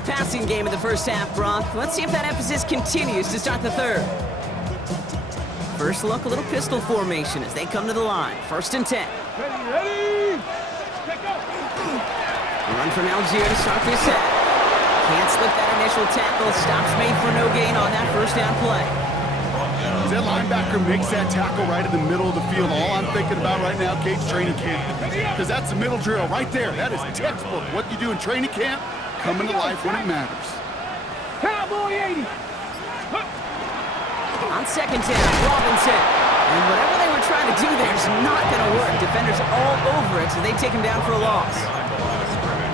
that passing game in the first half, Brock. Let's see if that emphasis continues to start the third. First look, a little pistol formation as they come to the line. 1st and 10. Ready! Run from Algier to start this half. Can't slip that initial tackle. Stops made for no gain on that first down play. As that linebacker makes that tackle right in the middle of the field, all I'm thinking about right now, Cade's training camp. Because that's the middle drill right there. That is textbook. What you do in training camp, coming to life when it matters. Cowboy 80! On 2nd down, Robinson. And whatever they were trying to do there is not going to work. Defenders all over it, so they take him down for a loss.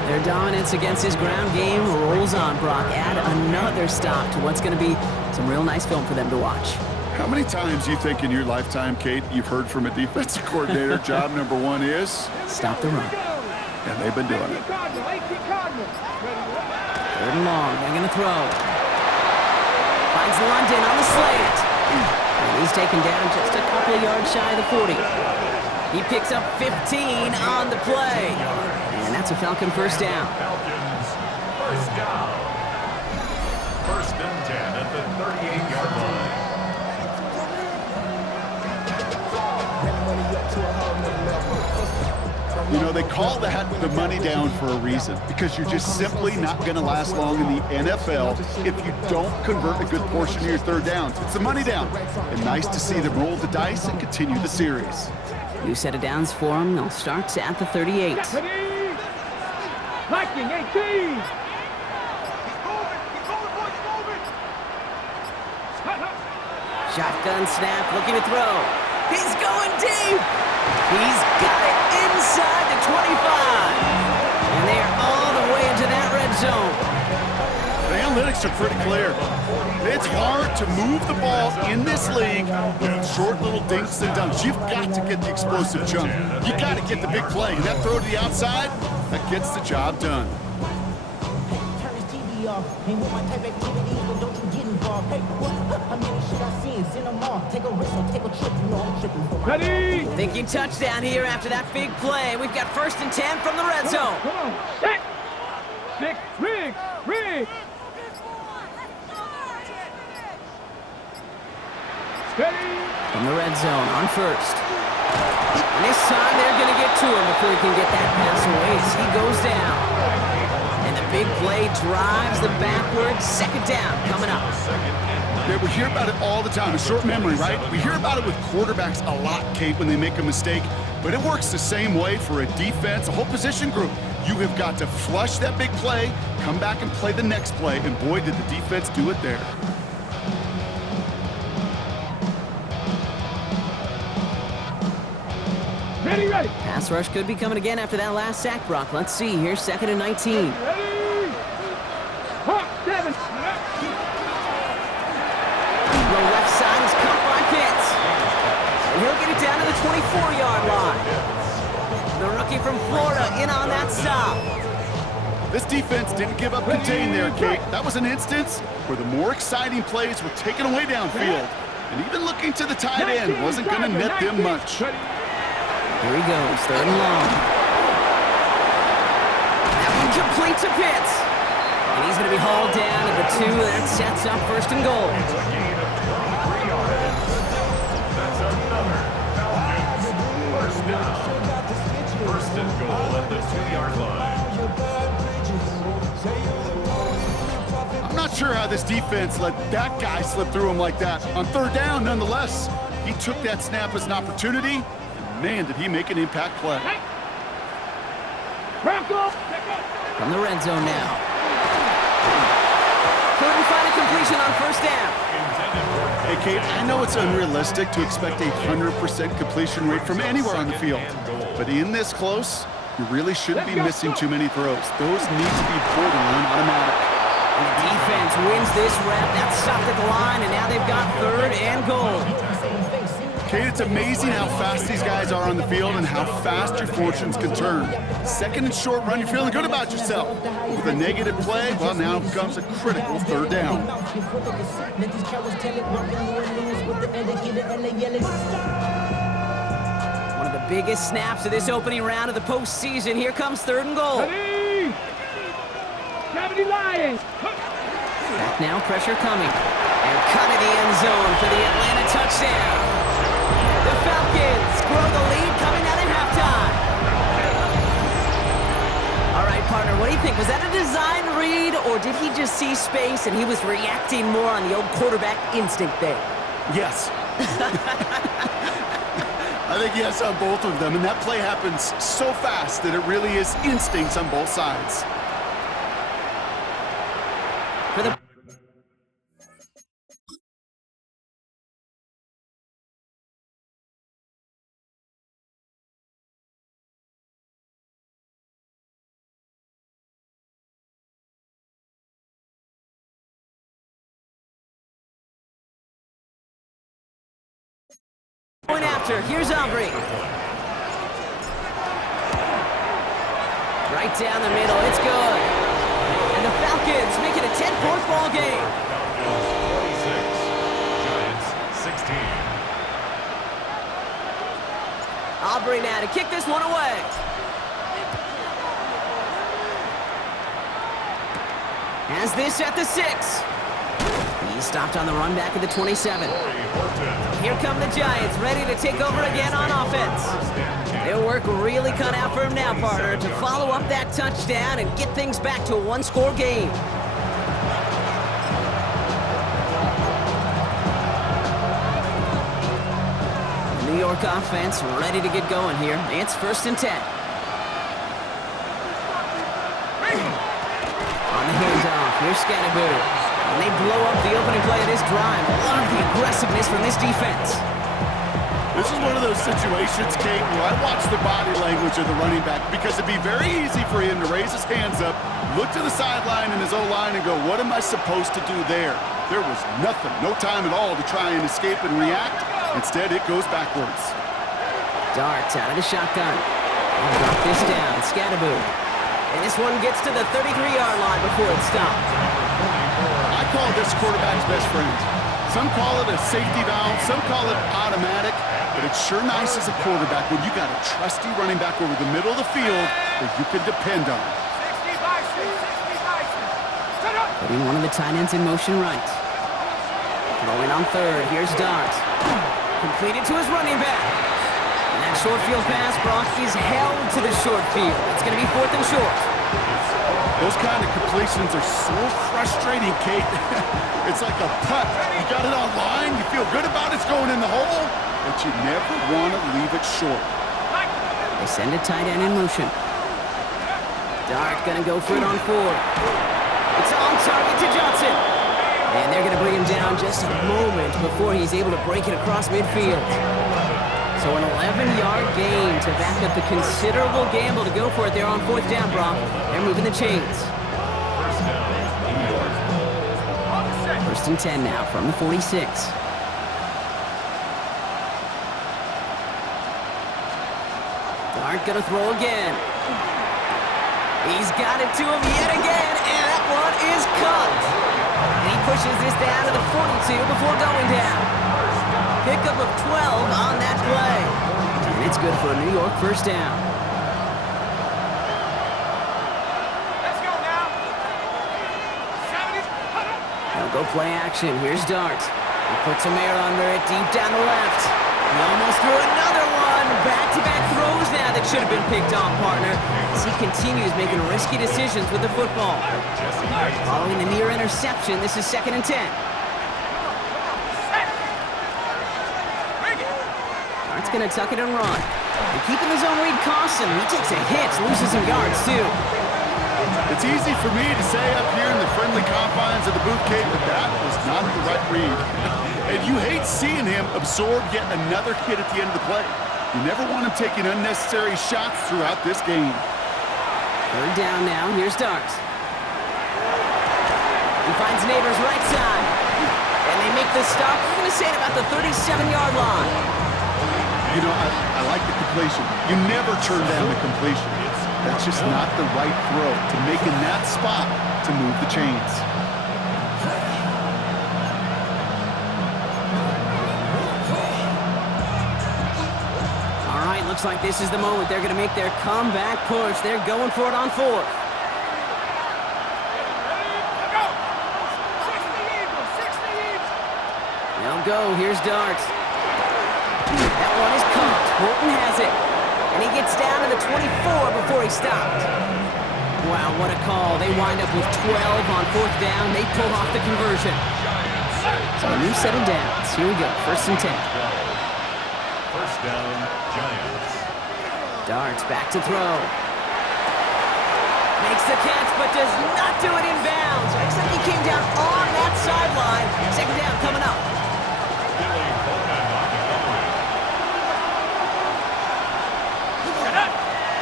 Their dominance against his ground game rolls on, Brock. Add another stop to what's going to be some real nice film for them to watch. How many times do you think in your lifetime, Kate, you've heard from a defensive coordinator, job number 1 is? Stop the run. And they've been doing it. 3rd and long, they're going to throw. Finds London on the slant. And he's taken down just a couple of yards shy of the 40. He picks up 15 on the play. And that's a Falcon first down. Falcons first down. 1st and 10 at the 38-yard line. You know, they call that the money down for a reason, because you're just simply not going to last long in the NFL if you don't convert a good portion of your 3rd downs. It's the money down. And nice to see them roll the dice and continue the series. New set of downs for them. They'll start at the 38. Viking 18! Shotgun snap, looking to throw. He's going deep! He's got it inside the 25. And they are all the way into that red zone. The analytics are pretty clear. It's hard to move the ball in this league with short little dinks and dunks. You've got to get the explosive jump. You got to get the big play. And that throw to the outside, that gets the job done. Ain't with my type activities, but don't you get involved. Hey, what? How many should I see? Send them all. Take a risk or take a trip. You know I'm tripping for my Ready! Thinking touchdown here after that big play. We've got 1st and 10 from the red zone. Come on. 6. Riggs! Steady! From the red zone on 1st. And this time they're going to get to him before he can get that pass away as he goes down. And the big play drives them backwards. 2nd down coming up. Yeah, we hear about it all the time. A short memory, right? We hear about it with quarterbacks a lot, Kate, when they make a mistake. But it works the same way for a defense, a whole position group. You have got to flush that big play, come back and play the next play, and boy, did the defense do it there. Ready! Pass rush could be coming again after that last sack, Brock. Let's see. Here's 2nd and 19. Ready! Hawk 7! The left side is cut by Pitts. And he'll get it down to the 24-yard line. The rookie from Florida in on that stop. This defense didn't give up contain there, Kate. That was an instance where the more exciting plays were taken away downfield. And even looking to the tight end wasn't going to net them much. Here he goes, 3rd and long. That one complete to Pitts. And he's going to be hauled down to the 2. That sets up 1st and goal. It's a gain of 23 yards. That's another Falcons first down. 1st and goal at the 2-yard line. I'm not sure how this defense let that guy slip through him like that. On 3rd down, nonetheless, he took that snap as an opportunity. Man, did he make an impact play. From the red zone now. Couldn't find a completion on 1st down. Hey, Kate, I know it's unrealistic to expect a 100% completion rate from anywhere on the field. But in this close, you really shouldn't be missing too many throws. Those need to be borderline automatic. And the defense wins this rep. That's stopped at the line, and now they've got 3rd and goal. Kate, it's amazing how fast these guys are on the field and how fast your fortunes can turn. 2nd and short run, you're feeling good about yourself. With a negative play, well, now comes a critical 3rd down. One of the biggest snaps of this opening round of the postseason. Here comes 3rd and goal. Ready! 7! 70 Lions. Back now, pressure coming. And cut in the end zone for the Atlanta touchdown. The Falcons grow the lead coming out of halftime. All right, partner, what do you think? Was that a design read, or did he just see space and he was reacting more on the old quarterback instinct there? Yes. I think yes on both of them, and that play happens so fast that it really is instincts on both sides. For the point after, here's Aubrey. Right down the middle, it's good. And the Falcons make it a 10-point ball game. Falcons 26, Giants 16. Aubrey now to kick this one away. Has this at the 6. He's stopped on the run back at the 27. Here come the Giants, ready to take over again on offense. Their work really cut out for him now, partner, to follow up that touchdown and get things back to a one-score game. The New York offense ready to get going here. It's 1st and 10. On the handoff, here's Scatterboo. And they blow up the opening play of this drive. Love the aggressiveness from this defense. This is one of those situations, Kate, where I watch the body language of the running back, because it'd be very easy for him to raise his hands up, look to the sideline and his O-line and go, what am I supposed to do there? There was nothing, no time at all to try and escape and react. Instead, it goes backwards. Dart out of the shotgun. And drop this down, Scatterboo. And this one gets to the 33-yard line before it's stopped. I call this quarterback's best friend. Some call it a safety valve, some call it automatic, but it's sure nice as a quarterback when you got a trusty running back over the middle of the field that you can depend on. Putting one of the tight ends in motion right. Throwing on 3rd, here's Dart. Completed to his running back. And that short field pass, Brock, is held to the short field. It's going to be 4th and short. Those kind of completions are so frustrating, Kate. It's like a putt. You got it on line, you feel good about it's going in the hole, but you never want to leave it short. They send a tight end in motion. Dart gonna go for it on 4. It's on target to Johnson. And they're gonna bring him down just a moment before he's able to break it across midfield. So an 11-yard gain to back up the considerable gamble to go for it there on 4th down, Brock. They're moving the chains. 1st and 10 now from the 46. Dart gonna throw again. He's got it to him yet again, and that one is cut. And he pushes this down to the 42 before going down. Pickup of 12 on that play. And it's good for a New York 1st down. Let's go now. 70. They'll go play action. Here's Dart. He puts some air under it deep down the left. He almost threw another one. Back-to-back throws now that should have been picked off, partner, as he continues making risky decisions with the football. Following the near interception, this is 2nd and 10. Dart's going to tuck it and run. And keeping the zone read costs him. He takes a hit, loses some yards, too. It's easy for me to say up here in the friendly confines of the booth, Kate, but that was not the right read. And you hate seeing him absorb yet another hit at the end of the play. You never want him taking unnecessary shots throughout this game. 3rd down now. Here's Dart. He finds Neighbors right side. And they make the stop. We're going to say it about the 37-yard line. You know, I like the completion. You never turn down the completion. That's just not the right throw to make in that spot to move the chains. All right, looks like this is the moment. They're going to make their comeback push. They're going for it on 4th. They'll go. Here's Dart. That one is caught. Horton has it. And he gets down to the 24 before he stopped. Wow, what a call. They wind up with 12 on 4th down. They pull off the conversion. So a new set of downs. Here we go. 1st and 10. First down, Giants. Darts back to throw. Makes the catch, but does not do it in bounds. Looks like he came down on that sideline. 2nd down coming up. Billy Fulton on the coverage.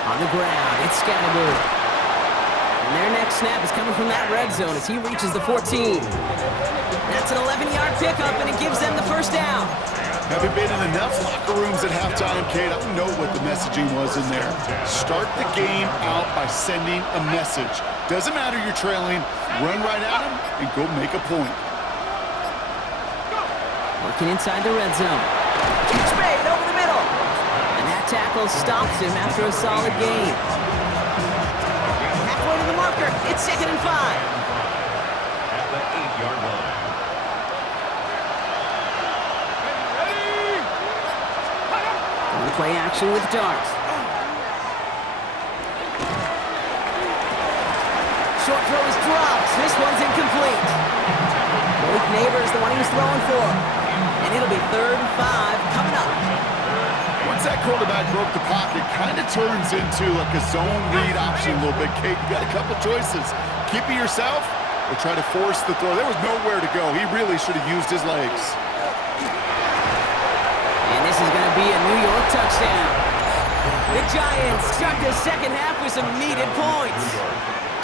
On the ground, it's Scattergood. And their next snap is coming from that red zone as he reaches the 14. That's an 11-yard pickup, and it gives them the 1st down. Haven't been in enough locker rooms at halftime, Kate. I don't know what the messaging was in there. Start the game out by sending a message. Doesn't matter you're trailing. Run right at him and go make a point. Working inside the red zone. Keeps made over the middle. And that tackle stops him after a solid gain. Halfway to the marker. It's 2nd and 5. At the 8-yard line. Play action with Dart. Short throw is dropped. This one's incomplete. Malik Neighbors, the one he was throwing for. And it'll be 3rd and 5 coming up. Once that quarterback broke the pocket, kind of turns into like a zone read option a little bit, Kate. You got a couple choices. Keep it yourself or try to force the throw. There was nowhere to go. He really should have used his legs. This is going to be a New York touchdown. The Giants start the 2nd half with some needed points.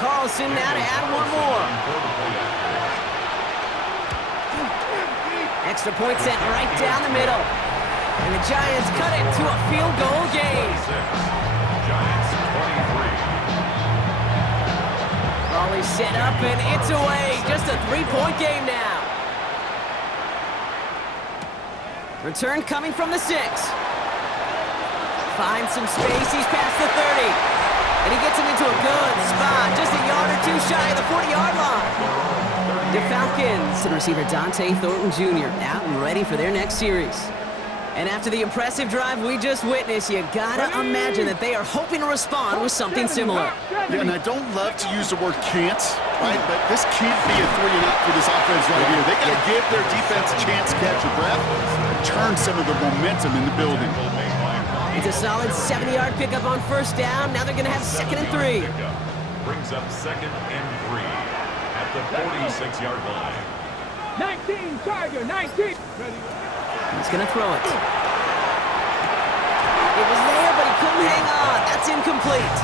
Carlson now to add one more. Extra point sent right down the middle. And the Giants cut it to a field goal game. Giants 23. Raleigh set up and it's away. Just a 3-point game now. Return coming from the 6. Finds some space. He's past the 30. And he gets him into a good spot. Just a yard or two shy of the 40-yard line. The Falcons and receiver Dante Thornton Jr. out and ready for their next series. And after the impressive drive we just witnessed, you gotta imagine that they are hoping to respond with something similar. Yeah, and I don't love to use the word can't, right? But this can't be a 3-and-out for this offense right here. They got to give their defense a chance to catch a breath and turn some of the momentum in the building. It's a solid 70-yard pickup on 1st down. Now they're going to have 2nd and 3. Brings up 2nd and 3 at the 46-yard line. 19, Tiger, 19. He's going to throw it. It was there, but he couldn't hang on. That's incomplete.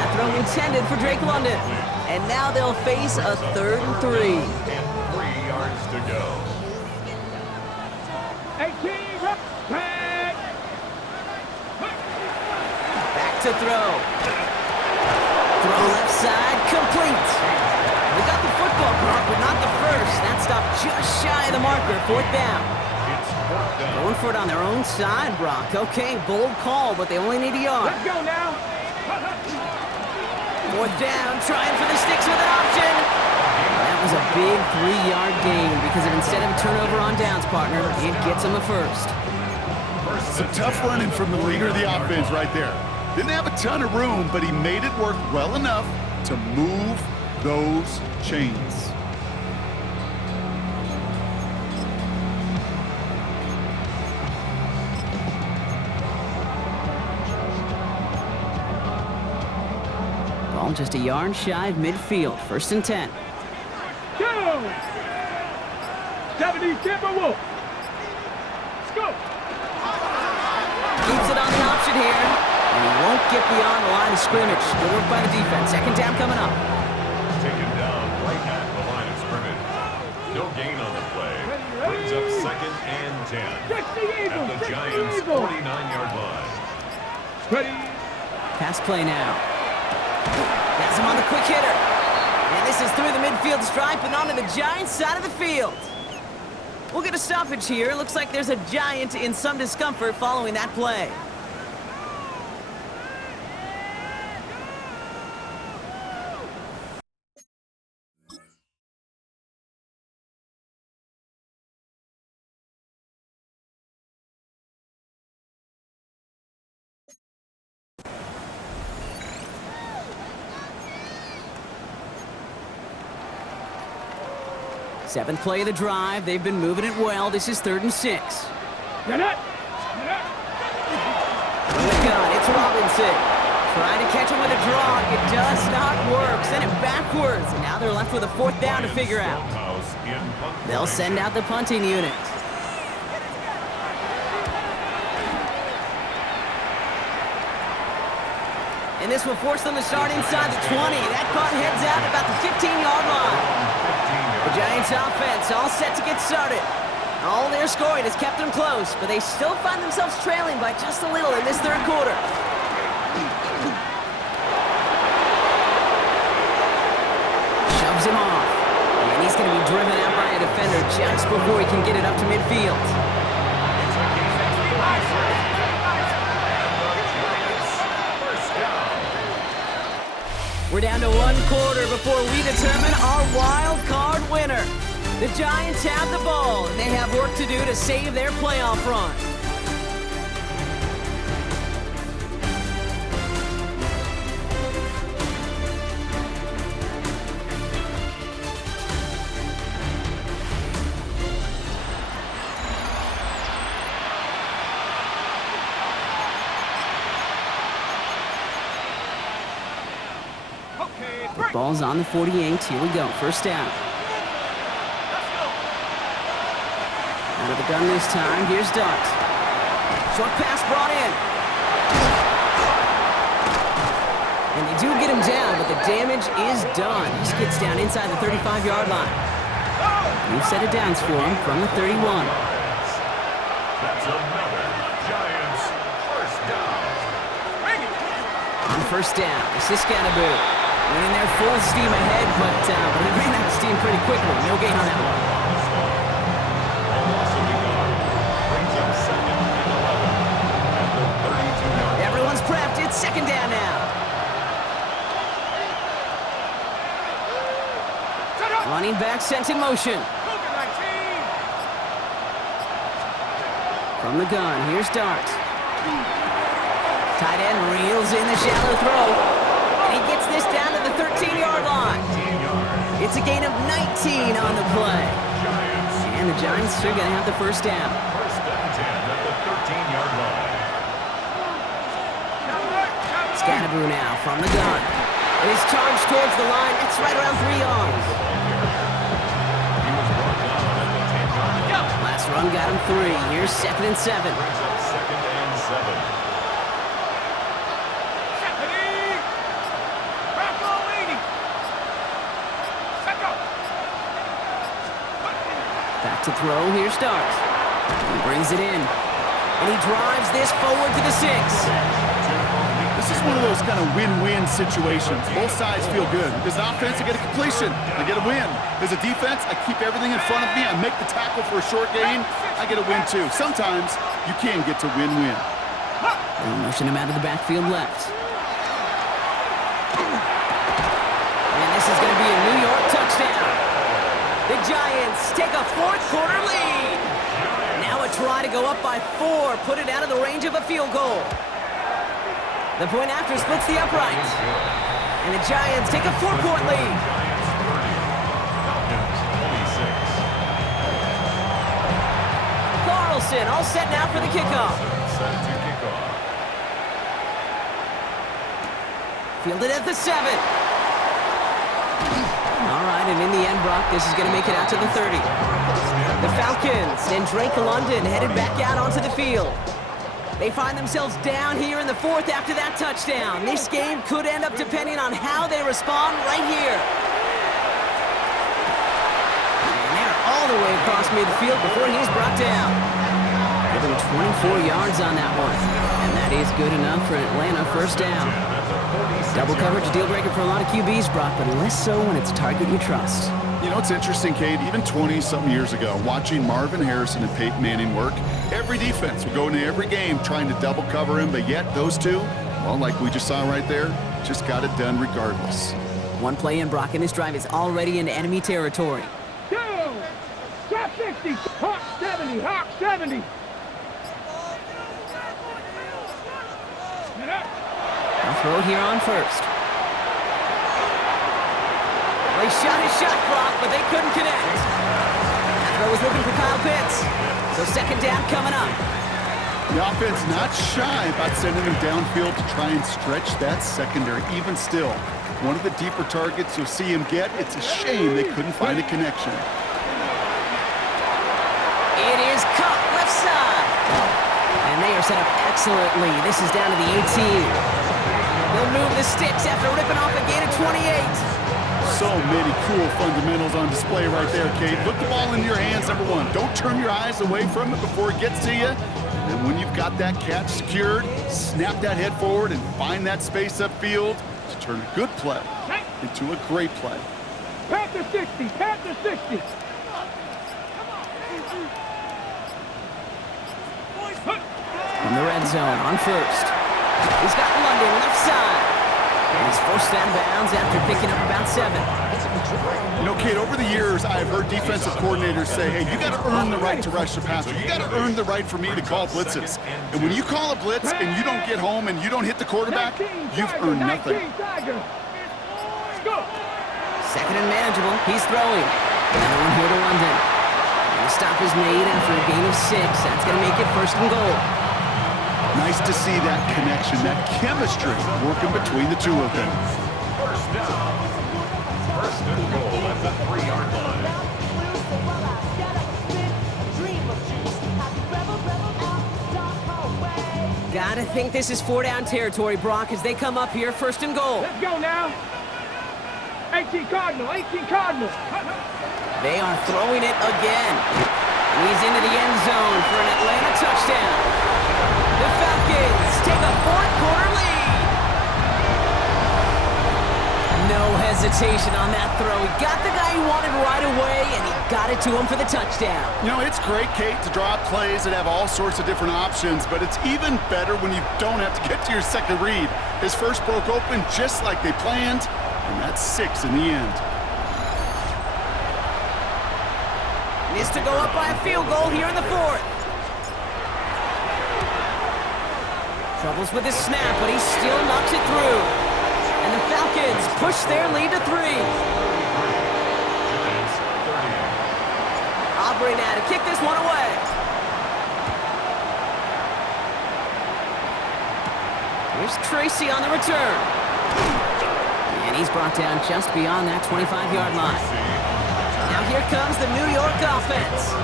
That throw intended for Drake London. And now they'll face a 3rd and 3. And 3 yards to go. 18, tag. Back to throw. Throw left side, complete. We got the football, Brock, but not the first. That stopped just shy of the marker, 4th down. It's 4th down. Going for it on their own side, Brock. Okay, bold call, but they only need a yard. Let's go now. 4th down, trying for the sticks with an option. That was a big 3-yard gain because of instead of a turnover on downs, partner, it gets them a 1st. Some tough running from the leader of the offense right there. Didn't have a ton of room, but he made it work well enough to move those chains. Ball just a yard shy of midfield. 1st and 10. Go. 70 Timberwolves. Let's go. Keeps it on the option here. And he won't get beyond the line of scrimmage. Good work by the defense. 2nd down coming up. Taken down right at the line of scrimmage. No gain on the play. Brings up 2nd and 10. At the Giants' 49-yard line. Ready. Pass play now. Has him on the quick hitter. And this is through the midfield stripe and onto the Giants' side of the field. We'll get a stoppage here. Looks like there's a Giant in some discomfort following that play. Seventh play of the drive. They've been moving it well. This is 3rd and 6. Get it. From the gun, it's Robinson. Trying to catch him with a draw. It does not work. Send it backwards. And now they're left with a 4th down to figure out. They'll send out the punting unit. And this will force them to start inside the 20. That punt heads out about the 15-yard line. The Giants offense all set to get started. All their scoring has kept them close, but they still find themselves trailing by just a little in this 3rd quarter. Shoves him off. And he's going to be driven out by a defender just before he can get it up to midfield. We're down to 1 quarter before we determine our wild card winner. The Giants have the ball, and they have work to do to save their playoff run. Ball's on the 48. Here we go. 1st down. Out of the gun this time. Here's Dart. Short pass brought in. And they do get him down, but the damage is done. He gets down inside the 35-yard line. We've set it downs for him from the 31. That's another Giants 1st down. On 1st down, this is Scannaboo. Went in there full steam ahead, but he ran out of steam pretty quickly. No gain on that one. Everyone's prepped. It's 2nd down now. Running back sent in motion. From the gun, here's Dart. Tight end reels in the shallow throw. He gets this down to the 13-yard line. It's a gain of 19 on the play. And the Giants are going to have the 1st down. 1st and 10 at the 13-yard line. Scannaboo now from the gun. And he's charged towards the line. It's right around 3 yards. Last run got him 3. Here's 2nd and 7. 2nd and 7. Back to throw, here's Dart. He brings it in. And he drives this forward to the 6. This is one of those kind of win-win situations. Both sides feel good. As an offense, I get a completion. I get a win. As a defense, I keep everything in front of me. I make the tackle for a short gain. I get a win, too. Sometimes you can get to win-win. They'll motion him out of the backfield left. And this is going to be a New York touchdown. The Giants take a 4th quarter lead. Now a try to go up by 4, put it out of the range of a field goal. The point after splits the upright. And the Giants take a 4-point lead. Carlson all set now for the kickoff. Set to kick off. Fielded at the 7. All right, and in the end, Brock, this is going to make it out to the 30. The Falcons and Drake London headed back out onto the field. They find themselves down here in the 4th after that touchdown. This game could end up depending on how they respond right here. And they're all the way across midfield before he's brought down. Give him 24 yards on that one. And that is good enough for an Atlanta 1st down. Double coverage, deal breaker for a lot of QBs, Brock, but less so when it's a target you trust. You know, it's interesting, Cade, even 20-something years ago, watching Marvin Harrison and Peyton Manning work, every defense would go into every game trying to double cover him, but yet those two, well, like we just saw right there, just got it done regardless. One play in, Brock, and this drive is already into enemy territory. Go! Drop 60! Hawk 70! Hawk 70! They'll throw it here on 1st. They shot his shot clock, but they couldn't connect. Throw was looking for Kyle Pitts. So second down coming up. The offense not shy about sending him downfield to try and stretch that secondary. Even still, one of the deeper targets you'll see him get. It's a shame they couldn't find a connection. It is caught left side. And they are set up excellently. This is down to the 18. They'll move the sticks after ripping off a gain of 28. So many cool fundamentals on display right there, Kate. Put the ball in your hands, number one. Don't turn your eyes away from it before it gets to you. And then when you've got that catch secured, snap that head forward and find that space upfield to turn a good play into a great play. Panther 60, Panther 60. From the red zone on first. He's got London left side. And he's forced out of bounds after picking up about 7. You know, Kate, over the years, I've heard defensive coordinators say, hey, you got to earn the right to rush the passer. You got to earn the right for me to call blitzes. And when you call a blitz and you don't get home and you don't hit the quarterback, you've earned nothing. Second and manageable. He's throwing. Another one here to London. And the stop is made after a gain of 6. That's going to make it first and goal. Nice to see that connection, that chemistry working between the two of them. First down. First and goal at the 3-yard line. Gotta think this is 4-down territory, Brock, as they come up here, first and goal. Let's go now. 18 Cardinal, 18 Cardinal. They are throwing it again. And he's into the end zone for an Atlanta touchdown. The Falcons take a fourth-quarter lead. No hesitation on that throw. He got the guy he wanted right away, and he got it to him for the touchdown. You know, it's great, Kate, to draw up plays that have all sorts of different options, but it's even better when you don't have to get to your second read. His first broke open just like they planned, and that's 6 in the end. Missed to go up by a field goal here in the fourth. Troubles with his snap, but he still knocks it through. And the Falcons push their lead to 3. Aubrey now to kick this one away. Here's Tracy on the return. And he's brought down just beyond that 25-yard line. Now here comes the New York offense.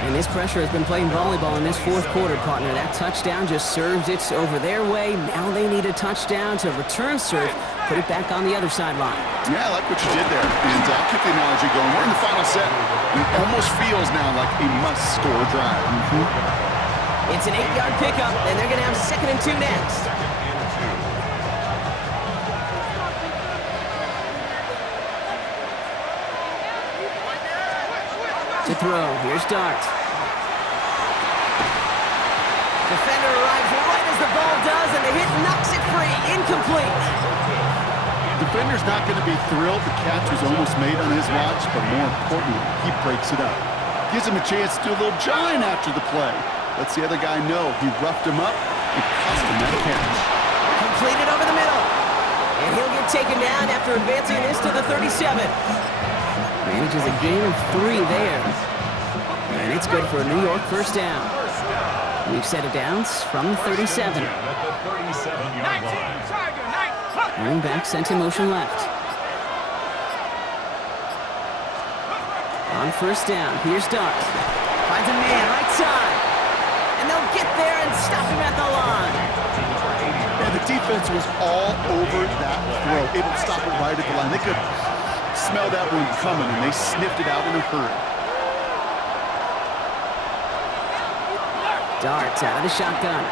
And this pressure has been playing volleyball in this fourth quarter, partner. That touchdown just served it over their way. Now they need a touchdown to return serve, put it back on the other sideline. Yeah, I like what you did there. And I'll keep the analogy going. We're in the final set. It almost feels now like a must-score drive. It's an 8-yard pickup, and they're going to have 2nd and 2 next. To throw, here's Dart. Defender arrives right as the ball does, and the hit knocks it free. Incomplete. Defender's not going to be thrilled the catch was almost made on his watch, but more importantly, he breaks it up. Gives him a chance to do a little jawing after the play. Lets the other guy know he roughed him up and cost him that catch. Completed over the middle. And he'll get taken down after advancing this to the 37. Manages a gain of 3 there. And it's good for a New York first down. We've set it down from the 37. Running back sent in motion left. On first down, here's Dart. Finds a man right side. And they'll get there and stop him at the line. And the defense was all over that throw, able to stop it right at the line. They could smell that one coming, and they sniffed it out in a hurry. Dart out of the shotgun.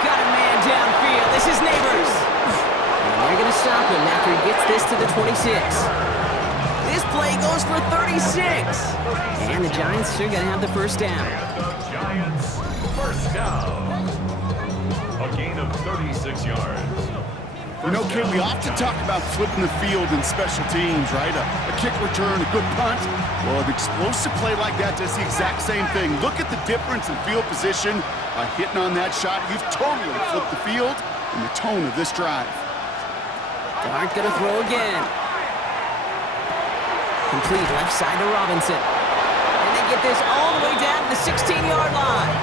Got a man downfield. This is Neighbors. And they're going to stop him after he gets this to the 26. This play goes for 36. And the Giants are going to have the first down. The Giants, first down. A gain of 36 yards. You know, Kate, we often talk about flipping the field in special teams, right? A kick return, a good punt. Well, an explosive play like that does the exact same thing. Look at the difference in field position. By hitting on that shot, you've totally flipped the field and the tone of this drive. Dart going to throw again. Complete left side to Robinson. And they get this all the way down to the 16-yard line.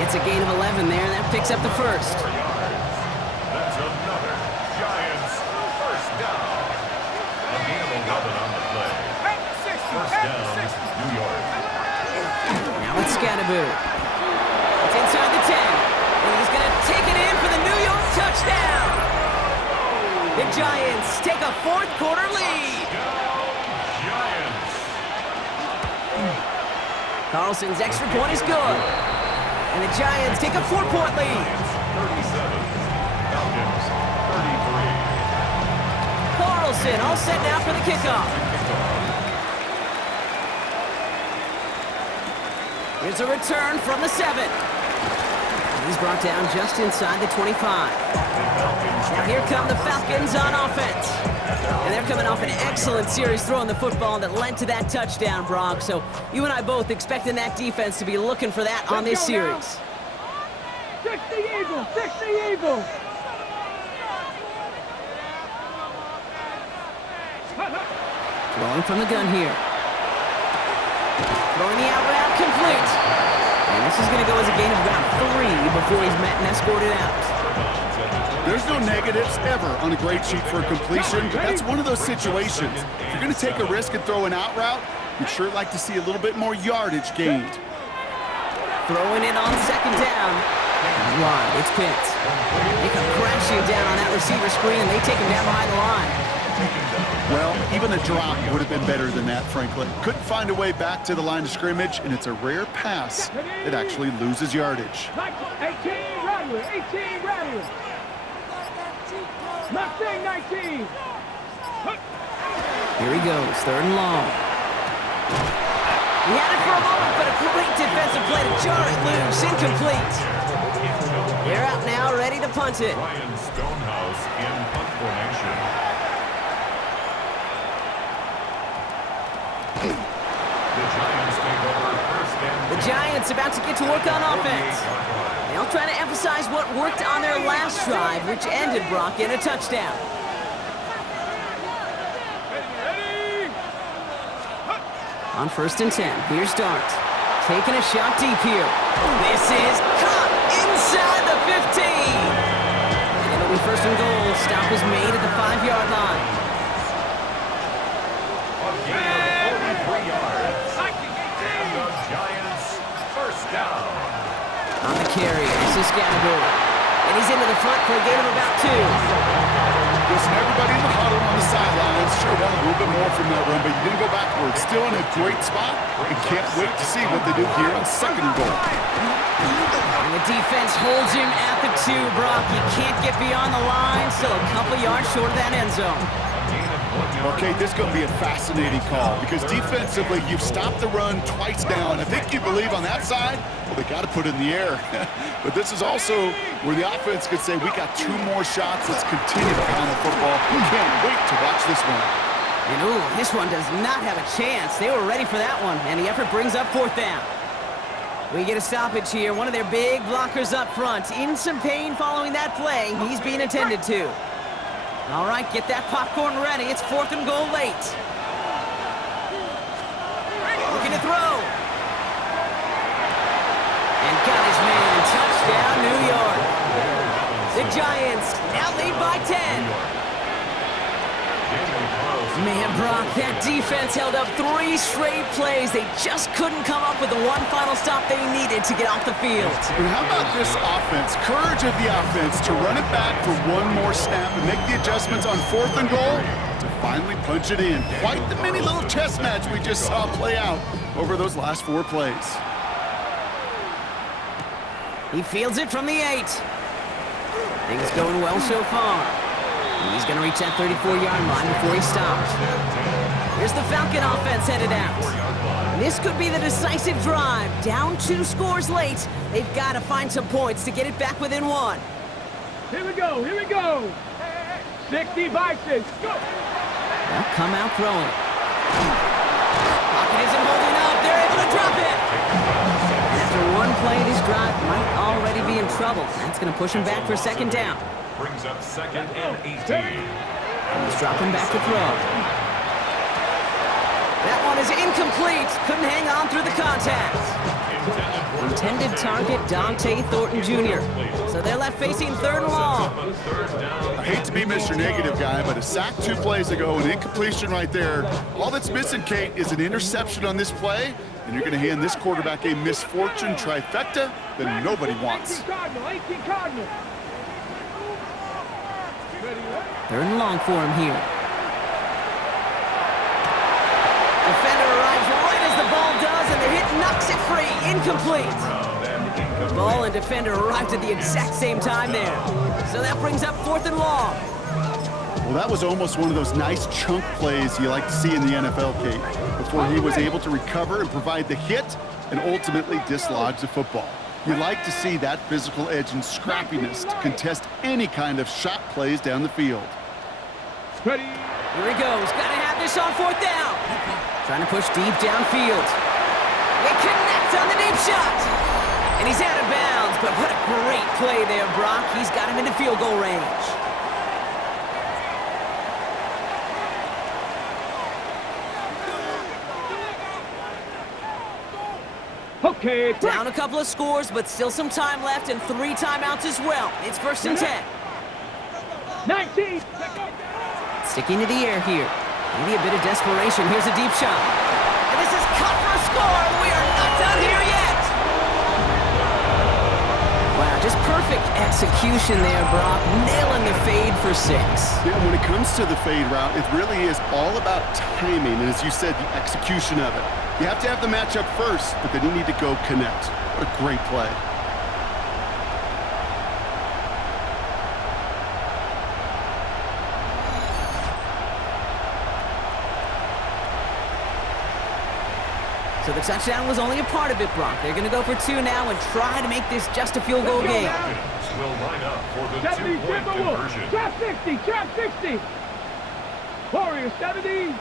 It's a gain of 11 there, and that picks up the first. That's another Giants first down. A gain of 11 on the play. First down, New York. Now it's Scatterboo. It's inside the 10. And he's going to take it in for the New York touchdown. The Giants take a fourth-quarter lead. Giants. Carlson's extra point is good. And the Giants take a 4-point lead. 37. Falcons 33. Carlson all set now for the kickoff. Here's a return from the 7. He's brought down just inside the 25. Now here come the Falcons on offense. And they're coming off an excellent series throwing the football that led to that touchdown, Brock. So you and I both expecting that defense to be looking for that on this series. 60 Eagles! 60 Eagles! Throwing from the gun here. Throwing the out route complete. And this is going to go as a gain of about 3 before he's met and escorted out. There's no negatives ever on a grade sheet for a completion, but that's one of those situations. If you're going to take a risk and throw an out route, you'd sure like to see a little bit more yardage gained. Throwing it on second down. Wide, it's picked. They come crashing down on that receiver screen, and they take him down behind the line. Well, even a drop would have been better than that, frankly. Couldn't find a way back to the line of scrimmage, and it's a rare pass that actually loses yardage. 18 Radler! 18 Radler! Mustang 19! Here he goes, third and long. He had it for a moment, but a great defensive play to jar it loose. Incomplete. They're out now, ready to punt it. Ryan Stonehouse in punt formation. The Giants take over first and The Giants about to get to work on offense. They'll try to emphasize what worked on their last drive, which ended, Brock, in a touchdown. On first and 10, here's Dart. Taking a shot deep here. This is caught inside the 15. And it'll be first and goal. Stop is made at the 5-yard line. a gain of 43 yards. And the Giants first down. On the carry, this is Scatterboo. And he's into the front for a gain of about 2. Listen, everybody in the huddle on the sidelines sure want a little bit more from that run, but you didn't go backwards. Still in a great spot, and can't wait to see what they do here on second and goal. And the defense holds him at the 2, Brock. You can't get beyond the line. Still a couple yards short of that end zone. Okay, this is going to be a fascinating call because defensively, you've stopped the run twice now, and I think you believe on that side, well, they got to put it in the air. But this is also where the offense could say, we got 2 more shots. Let's continue to pound the football. We can't wait to watch this one. And ooh, this one does not have a chance. They were ready for that one, and the effort brings up 4th down. We get a stoppage here. One of their big blockers up front. In some pain following that play. He's being attended to. All right, get that popcorn ready. It's 4th and goal late. Looking to throw. And got his man. Touchdown, New York. The Giants now lead by 10. Man, Brock, that defense held up 3 straight plays. They just couldn't come up with the one final stop they needed to get off the field. And how about this offense? Courage of the offense to run it back for one more snap and make the adjustments on 4th and goal to finally punch it in. Quite the mini little chess match we just saw play out over those last 4 plays. He fields it from the 8. Things going well so far. He's going to reach that 34-yard line before he stops. Here's the Falcon offense headed out. This could be the decisive drive. Down 2 scores late. They've got to find some points to get it back within 1. Here we go, here we go. 60 Vikings, go. They'll come out throwing. Pocket isn't holding up. They're able to drop it. After 1 play, this drive might already be in trouble. That's going to push him back for 2nd down. Brings up 2nd and 18. And he's dropping back to throw. is incomplete. Couldn't hang on through the contact. Intended target, Dante Thornton Jr. So they're left facing third and long. I hate to be Mr. Negative guy, but a sack 2 plays ago, an incompletion right there. All that's missing, Kate, is an interception on this play, and you're going to hand this quarterback a misfortune trifecta that nobody wants. 18 Cardinal. Third and long for him here. Defender arrives right as the ball does, and the hit knocks it free. Incomplete. Ball and defender arrived at the exact same time there. So that brings up 4th and long. Well, that was almost one of those nice chunk plays you like to see in the NFL, Kate, before he was able to recover and provide the hit and ultimately dislodge the football. You like to see that physical edge and scrappiness to contest any kind of shot plays down the field. Ready. Here he goes. Got to have this on 4th down. Trying to push deep downfield. They connect on the deep shot. And he's out of bounds, but what a great play there, Brock. He's got him into field goal range. Okay. Down a couple of scores, but still some time left and 3 timeouts as well. It's 1st and 10. 19. Sticking to the air here. Maybe a bit of desperation. Here's a deep shot. And this is cut for a score. We are not done here yet. Wow, just perfect execution there, Brock. Nailing the fade for 6. Yeah, when it comes to the fade route, it really is all about timing, and as you said, the execution of it. You have to have the matchup first, but then you need to go connect. What a great play. So the touchdown was only a part of it, Brock. They're going to go for 2 now and try to make this just a field goal game. Will line up for the 70 2-point conversion. Trap 60. Trap 60. Warriors 70.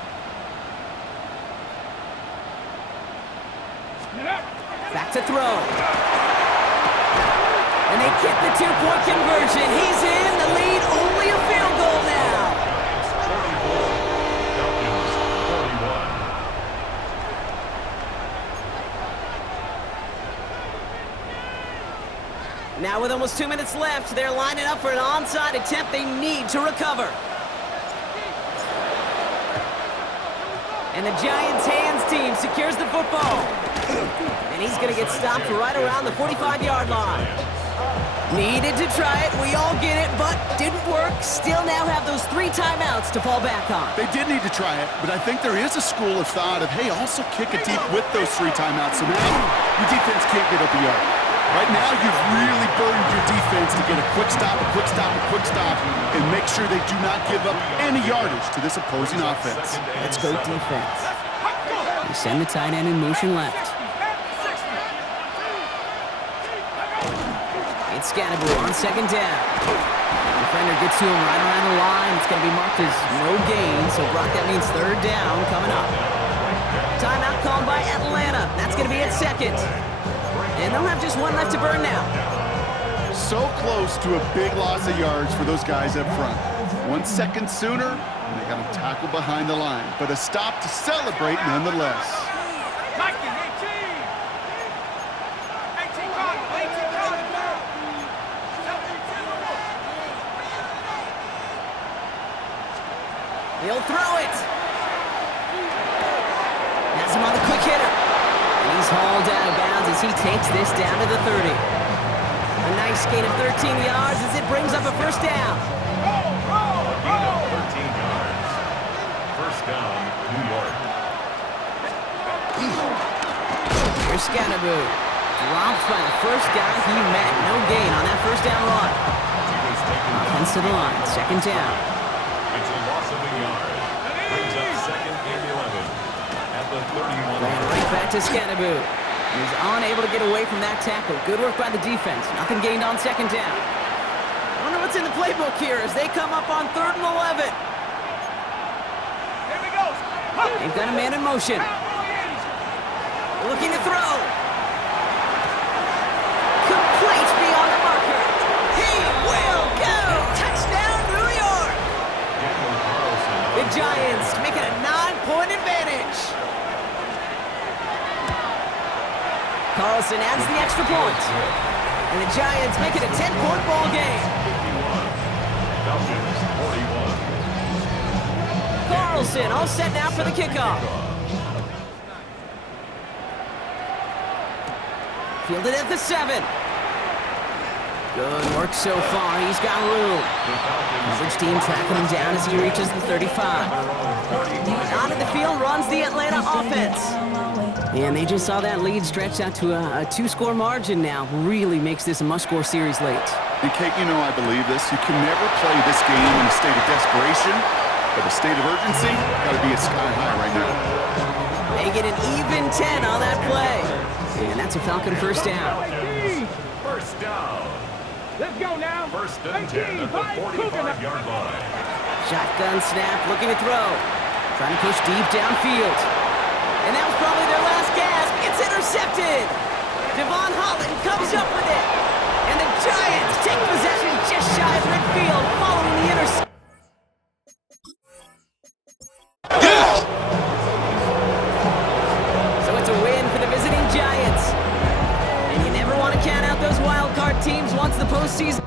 Back to throw. And they get the 2-point conversion. He's in. The lead, only a field goal now. Falcons 41. Now with almost 2 minutes left, they're lining up for an onside attempt they need to recover. And the Giants' hands team secures the football. And he's going to get stopped right around the 45-yard line. Needed to try it, we all get it, but didn't work. Still now have those 3 timeouts to fall back on. They did need to try it, but I think there is a school of thought of, hey, also kick it deep with those 3 timeouts. So now your defense can't get up the yard. Right now, you've really burdened your defense to get a quick stop, a quick stop, a quick stop, and make sure they do not give up any yardage to this opposing offense. Let's go defense. They send the tight end in motion left. It's Scannable on 2nd down. Defender gets to him right around the line. It's going to be marked as no gain, so Brock, that means 3rd down coming up. Timeout called by Atlanta. That's going to be at 2nd. And they'll have just 1 left to burn now. So close to a big loss of yards for those guys up front. 1 second sooner, and they got him tackled behind the line. But a stop to celebrate nonetheless. He'll throw it. Has him on the quick hitter. And he's hauled out of bounds as he takes this down to the 30. A nice gain of 13 yards as it brings up a 1st down. A gain of 13 yards. 1st down, New York. Here's Scannable. Dropped by the first guy he met. No gain on that 1st down run. Offense to the line. 2nd down. It's a loss of a yard. Brings up 2nd and 11 at the 31. Right back to Scannable. He's unable to get away from that tackle. Good work by the defense. Nothing gained on 2nd down. I wonder what's in the playbook here as they come up on 3rd and 11. Here we go. They've got a man in motion. Looking to throw. Complete beyond the marker. He will go. Touchdown, New York. The Giants make it a 9-point advantage. Carlson adds the extra point. And the Giants make it a 10-point ball game. 51. Falcons 41. Carlson all set now for the kickoff. Fielded at the 7. Good work so far. He's got room. Coverage team tracking him down as he reaches the 35. Onto the field runs the Atlanta offense. And they just saw that lead stretch out to a 2-score margin now. Really makes this a must-score series late. And Kate, you know I believe this. You can never play this game in a state of desperation, but the state of urgency got to be at sky high right now. They get an even 10 on that play. And that's a Falcon first down. First down. Let's go now. First and 10 at the 45-yard line. Shotgun snap, looking to throw. Trying to push deep downfield. And that was probably their last gasp. It's intercepted. Devon Holland comes up with it. And the Giants take possession just shy of midfield following the interception. So it's a win for the visiting Giants. And you never want to count out those wild card teams once the postseason.